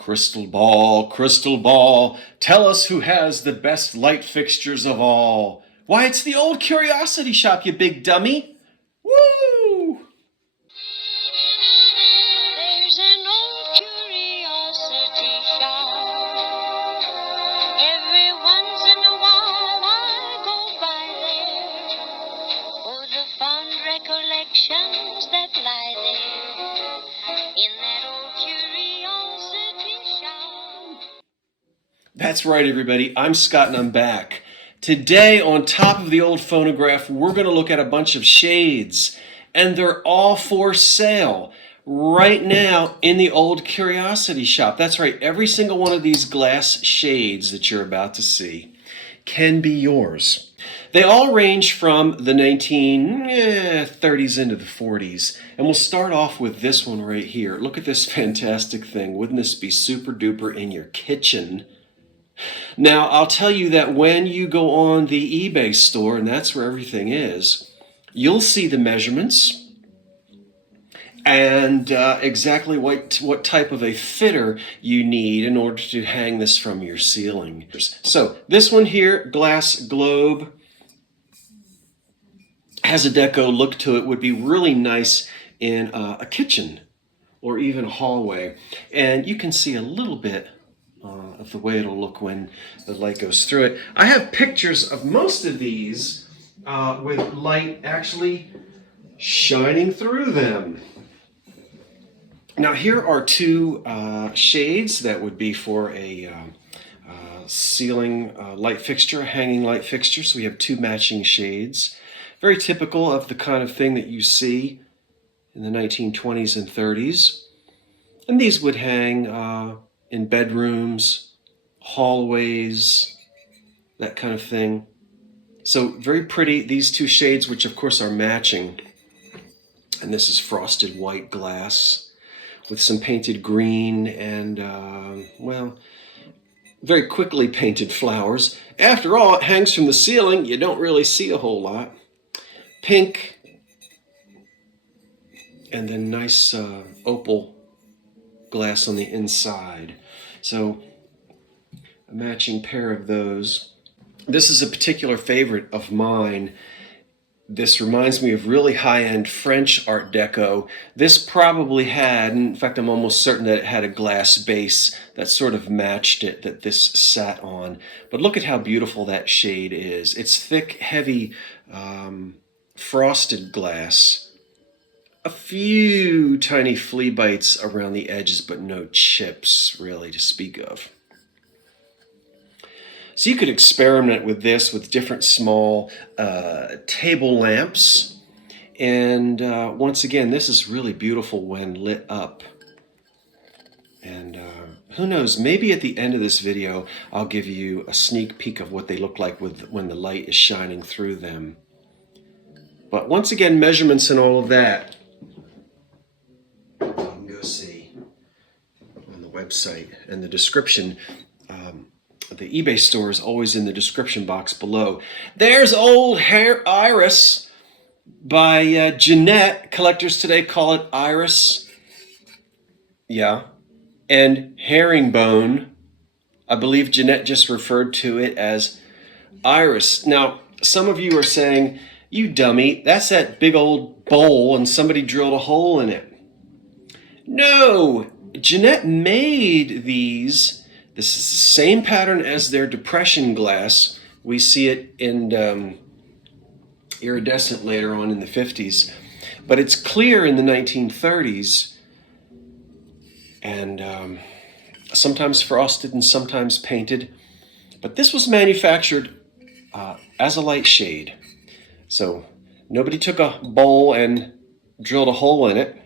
crystal ball, tell us who has the best light fixtures of all. Why, it's the old curiosity shop, you big dummy. Woo! There's an old curiosity shop. Every once in a while I go by there for the fond recollections that lie there in that old curiosity shop. That's right, everybody. I'm Scott and I'm back. Today, on top of the old phonograph, we're going to look at a bunch of shades, and they're all for sale right now in the old curiosity shop. That's right, every single one of these glass shades that you're about to see can be yours. They all range from the 1930s into the 40s, and we'll start off with this one right here. Look at this fantastic thing. Wouldn't this be super duper in your kitchen? Now, I'll tell you that when you go on the eBay store, and that's where everything is, you'll see the measurements and exactly what type of a fitter you need in order to hang this from your ceiling. So this one here, glass globe, has a deco look to it, would be really nice in a kitchen or even a hallway. And you can see a little bit of the way it'll look when the light goes through it. I have pictures of most of these with light actually shining through them. Now here are two shades that would be for a ceiling light fixture, hanging light fixture. So we have two matching shades. Very typical of the kind of thing that you see in the 1920s and 30s. And these would hang in bedrooms, hallways, that kind of thing. So very pretty. These two shades, which of course are matching. And this is frosted white glass with some painted green and, well, very quickly painted flowers. After all, it hangs from the ceiling. You don't really see a whole lot. Pink, and then nice opal glass on the inside. So a matching pair of those. This is a particular favorite of mine. This reminds me of really high-end French Art Deco. This probably had, in fact I'm almost certain that it had a glass base that sort of matched it that this sat on. But look at how beautiful that shade is. It's thick, heavy, frosted glass. A few tiny flea bites around the edges, but no chips really to speak of. So you could experiment with this with different small table lamps. And once again, this is really beautiful when lit up. And who knows, maybe at the end of this video, I'll give you a sneak peek of what they look like when the light is shining through them. But once again, measurements and all of that, you can go see on the website and the description. The eBay store is always in the description box below. There's Old Hair Iris by Jeanette. Collectors today call it Iris. Yeah. And Herringbone. I believe Jeanette just referred to it as Iris. Now, some of you are saying, you dummy, that's that big old bowl and somebody drilled a hole in it. No, Jeanette made these. This is the same pattern as their depression glass. We see it in iridescent later on in the 50s. But it's clear in the 1930s and sometimes frosted and sometimes painted. But this was manufactured as a light shade. So nobody took a bowl and drilled a hole in it.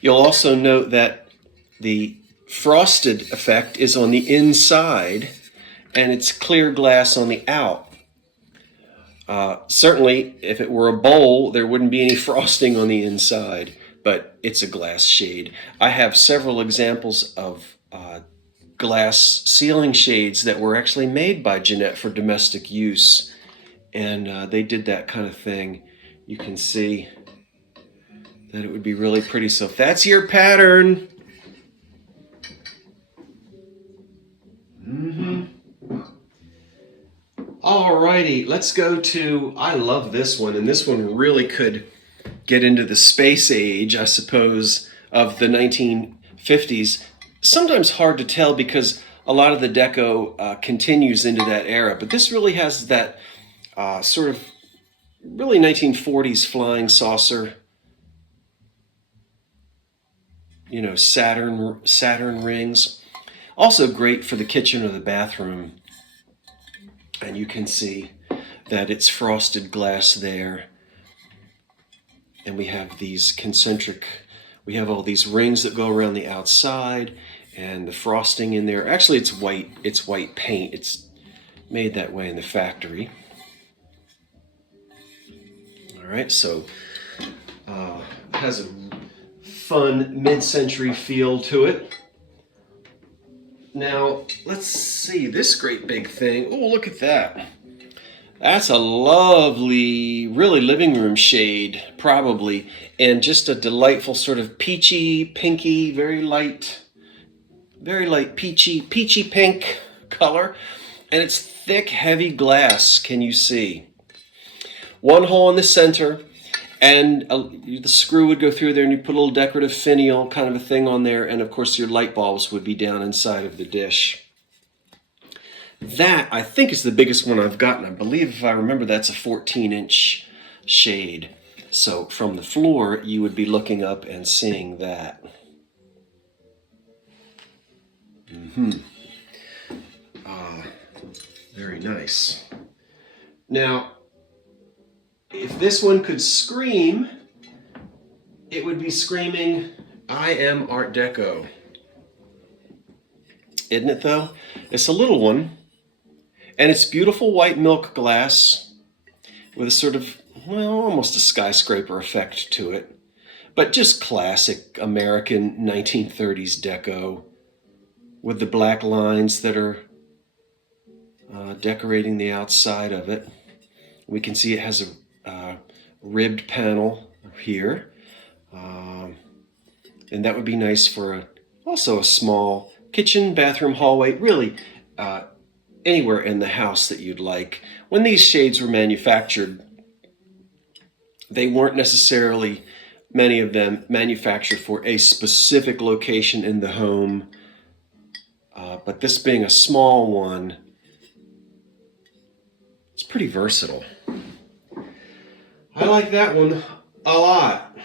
You'll also note that the frosted effect is on the inside and it's clear glass on the out. Certainly, if it were a bowl, there wouldn't be any frosting on the inside, but it's a glass shade. I have several examples of glass ceiling shades that were actually made by Jeanette for domestic use, and they did that kind of thing. You can see that it would be really pretty. So if that's your pattern, Alrighty, let's go to, I love this one, and this one really could get into the space age, I suppose, of the 1950s. Sometimes hard to tell because a lot of the deco continues into that era, but this really has that sort of really 1940s flying saucer, you know, Saturn rings. Also great for the kitchen or the bathroom. And you can see that it's frosted glass there. And we have these concentric, we have all these rings that go around the outside and the frosting in there. Actually, it's white paint. It's made that way in the factory. All right, so it has a fun mid-century feel to it. Now, let's see this great big thing. Oh, look at that. That's a lovely, really living room shade, probably, and just a delightful sort of peachy, pinky, very light peachy pink color. And it's thick, heavy glass, can you see? One hole in the center, and the screw would go through there, and you put a little decorative finial kind of a thing on there, and of course your light bulbs would be down inside of the dish. That, I think, is the biggest one I've gotten. I believe, if I remember, that's a 14-inch shade. So from the floor, you would be looking up and seeing that. Very nice. Now, if this one could scream, it would be screaming, "I am Art Deco." Isn't it, though? It's a little one. And it's beautiful white milk glass with a sort of, well, almost a skyscraper effect to it. But just classic American 1930s deco with the black lines that are decorating the outside of it. We can see it has a ribbed panel here. And that would be nice for also a small kitchen, bathroom, hallway, really anywhere in the house that you'd like. When these shades were manufactured, they weren't necessarily, many of them, manufactured for a specific location in the home. But this being a small one, it's pretty versatile. I like that one a lot.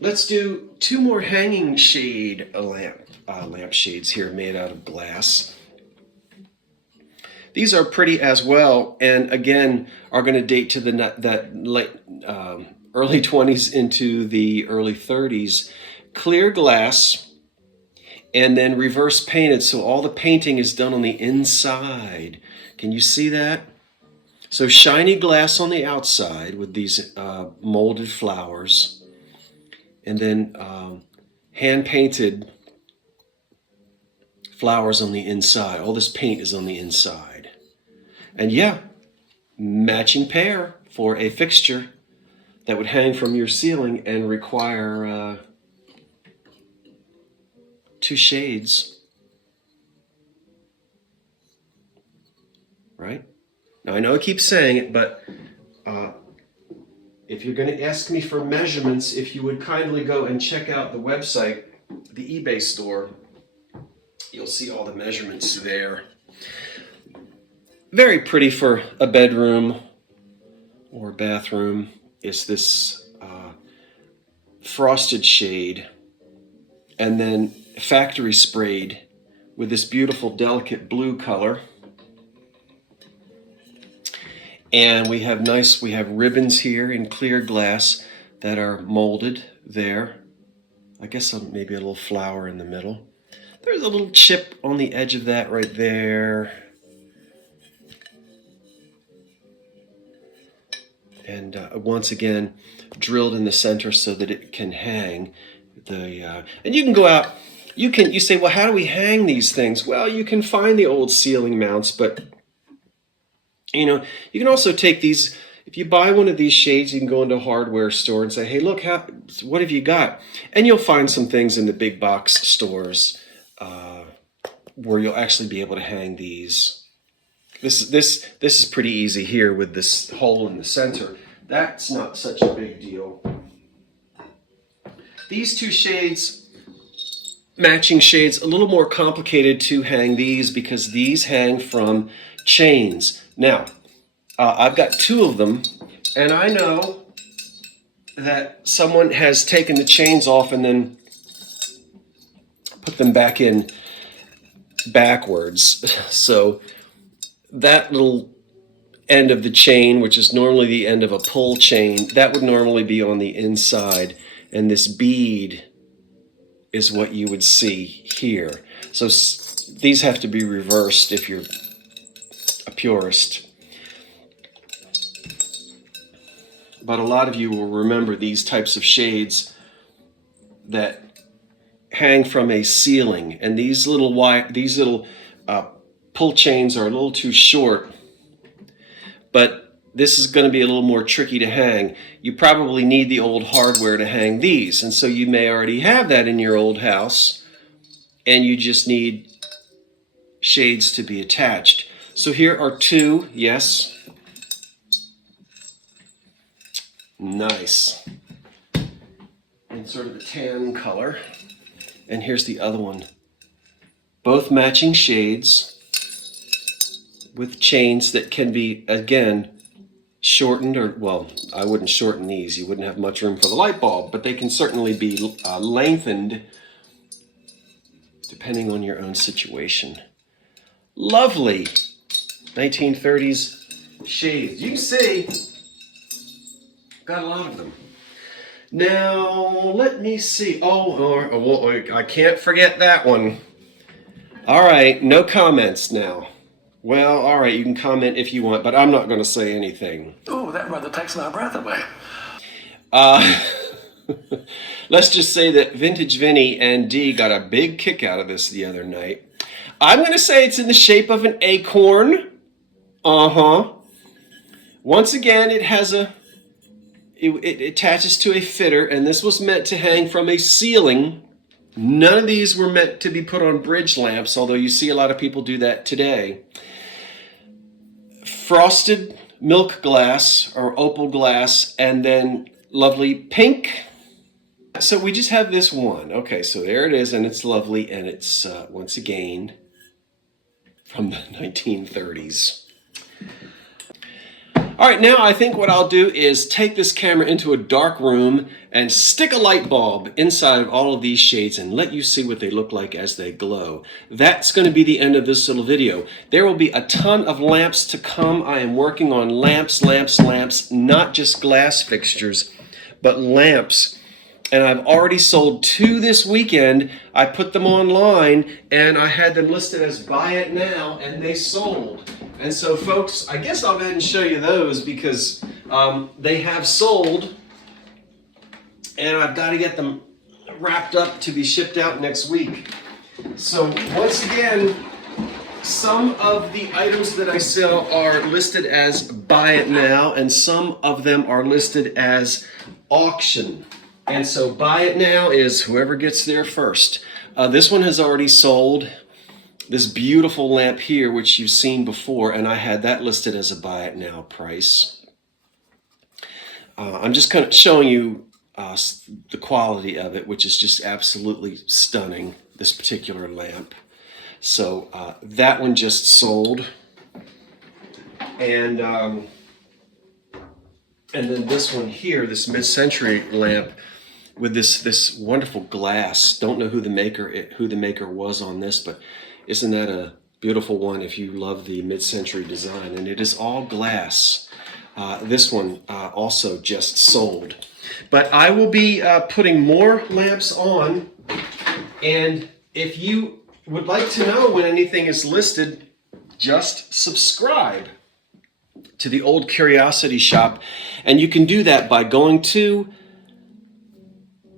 Let's do two more hanging shade lamp shades here made out of glass. These are pretty as well, and again are going to date to that late early 20s into the early 30s. Clear glass, and then reverse painted, so all the painting is done on the inside. Can you see that? So shiny glass on the outside with these molded flowers, and then hand-painted flowers on the inside. All this paint is on the inside. And yeah, matching pair for a fixture that would hang from your ceiling and require two shades. Right? Now, I know I keep saying it, but if you're going to ask me for measurements, if you would kindly go and check out the website, the eBay store, you'll see all the measurements there. Very pretty for a bedroom or bathroom is this frosted shade, and then factory sprayed with this beautiful delicate blue color. And we have ribbons here in clear glass that are molded there. I guess maybe a little flower in the middle. There's a little chip on the edge of that right there. And once again, drilled in the center so that it can hang. And you can go out, you say, well, how do we hang these things? Well, you can find the old ceiling mounts, but you know, you can also take these. If you buy one of these shades, you can go into a hardware store and say, hey, look, what have you got? And you'll find some things in the big box stores where you'll actually be able to hang these. This is pretty easy here with this hole in the center. That's not such a big deal. These two shades, matching shades, a little more complicated to hang these because these hang from chains. Now, I've got two of them, and I know that someone has taken the chains off and then put them back in backwards. So that little end of the chain, which is normally the end of a pull chain, that would normally be on the inside, and this bead is what you would see here. So these have to be reversed if you're a purist. But a lot of you will remember these types of shades that hang from a ceiling, and these little pull chains are a little too short, but this is going to be a little more tricky to hang. You probably need the old hardware to hang these, and so you may already have that in your old house, and you just need shades to be attached. So here are two, yes. Nice. In sort of a tan color. And here's the other one. Both matching shades with chains that can be, again, shortened, or, well, I wouldn't shorten these. You wouldn't have much room for the light bulb, but they can certainly be lengthened depending on your own situation. Lovely 1930s shades. You can see, got a lot of them. Now, let me see. Oh, I can't forget that one. All right, no comments now. Well, all right, you can comment if you want, but I'm not going to say anything. Oh, that rather takes my breath away. Let's just say that Vintage Vinny and Dee got a big kick out of this the other night. I'm going to say it's in the shape of an acorn. Once again, it has it attaches to a fitter, and this was meant to hang from a ceiling. None of these were meant to be put on bridge lamps, although you see a lot of people do that today. Frosted milk glass or opal glass, and then lovely pink. So we just have this one. Okay, so there it is, and it's lovely, and it's once again from the 1930s. All right, now I think what I'll do is take this camera into a dark room and stick a light bulb inside of all of these shades and let you see what they look like as they glow. That's going to be the end of this little video. There will be a ton of lamps to come. I am working on lamps, not just glass fixtures, but lamps. And I've already sold two this weekend. I put them online and I had them listed as buy it now, and they sold. And so folks, I guess I'll go ahead and show you those because they have sold, and I've got to get them wrapped up to be shipped out next week. So once again, some of the items that I sell are listed as buy it now, and some of them are listed as auction. And so buy it now is whoever gets there first. This one has already sold. This beautiful lamp here, which you've seen before, and I had that listed as a buy it now price. I'm just kind of showing you the quality of it, which is just absolutely stunning, this particular lamp. So that one just sold. And then this one here, this mid-century lamp with this wonderful glass. Don't know who the maker was on this, but isn't that a beautiful one if you love the mid-century design? And it is all glass. This one also just sold. But I will be putting more lamps on, and if you would like to know when anything is listed, just subscribe to the Old Curiosity Shop. And you can do that by going to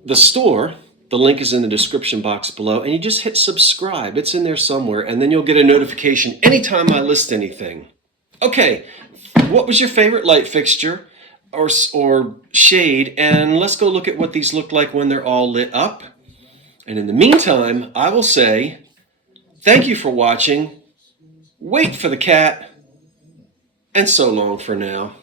the store. The link is in the description box below, and you just hit subscribe. It's in there somewhere, and then you'll get a notification anytime I list anything. Okay, what was your favorite light fixture or shade? And let's go look at what these look like when they're all lit up. And in the meantime, I will say thank you for watching. Wait for the cat. And so long for now.